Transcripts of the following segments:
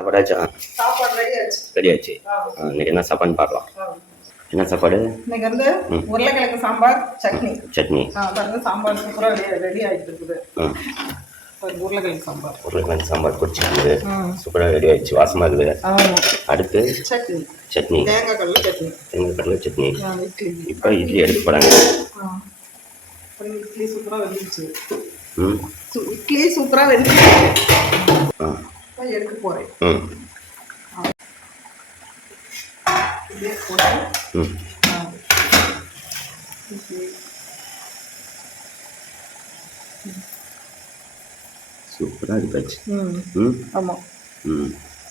சாப்பாடாச்சா? சாப்பாடு ரெடி ஆச்சு. ரெடி ஆச்சு. இன்னைக்கு என்ன சாப்பாடுன்னு பார்க்கலாம். என்ன சாப்பாடு? இன்னைக்கு வந்து உருளைக்கிழங்கு சாம்பார், சட்னி. சட்னி. பாருங்க, சாம்பார் சூப்பராக ரெடி ஆகிட்டு இருக்குது. உருளைக்கிழங்கு சாம்பார். உருளைக்கிழங்கு சாம்பார் குடிச்சிருக்குது. சூப்பராக ரெடி ஆயிடுச்சு. வாசமாக இருக்குது. அடுத்து சட்னி. சட்னி. தேங்காய் கடலை சட்னி. தேங்காய் கடலை சட்னி. இட்லி. இப்போ இட்லி எடுத்து போடாங்க. இட்லி சூப்பராக வெந்துச்சு. இட்லி சூப்பராக வெந்துச்சு. எடுத்து போகிறேன். சூப்பராக இருக்காச்சு. ஆமாம்,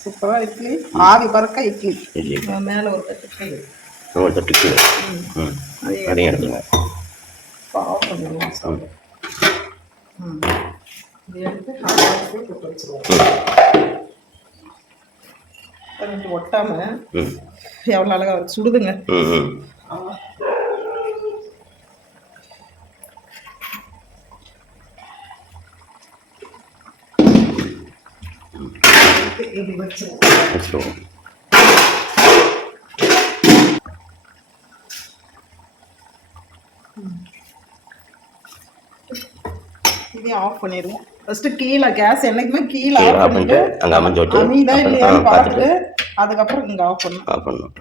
சூப்பராக இட்லி. ஆவி பறக்க இட்லி. மேலே ஒரு தட்டு ஒரு தட்டுக்கு அதையும் எடுத்துங்க. இது எடுத்து போட்டு வச்சுருவோம். ஒட்டாம எவ்வளோ அழகா சுடுதுங்க. இப்படி வச்சிருவோம். இதையும் ஆஃப் பண்ணிடுவோம். ஃபர்ஸ்ட் கீழே கேஸ் என்னைக்குமே கீழே ஆஃப் பண்ணிட்டு அங்கே அமைஞ்சோட்டு அமைதா இல்லையான்னு பார்த்துட்டு அதுக்கப்புறம் இங்கே ஆஃப் பண்ணணும்.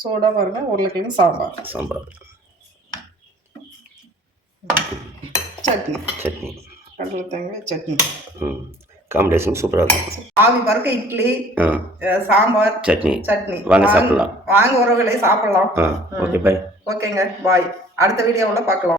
சோடா பாருங்க, உருளைக்கிழங்கு சாம்பார், சட்னி, கடலை தேங்காய் சட்னி. காம்பினேஷன் சூப்பராக இருக்கும். ஆவி பறக்க இட்லி, சாம்பார், சட்னி. வாங்க சாப்பிடலாம். வாங்க உறவுகளே சாப்பிடலாம். ஓகே, பாய். ஓகேங்க, பாய். அடுத்த வீடியோவில் பார்க்கலாம்.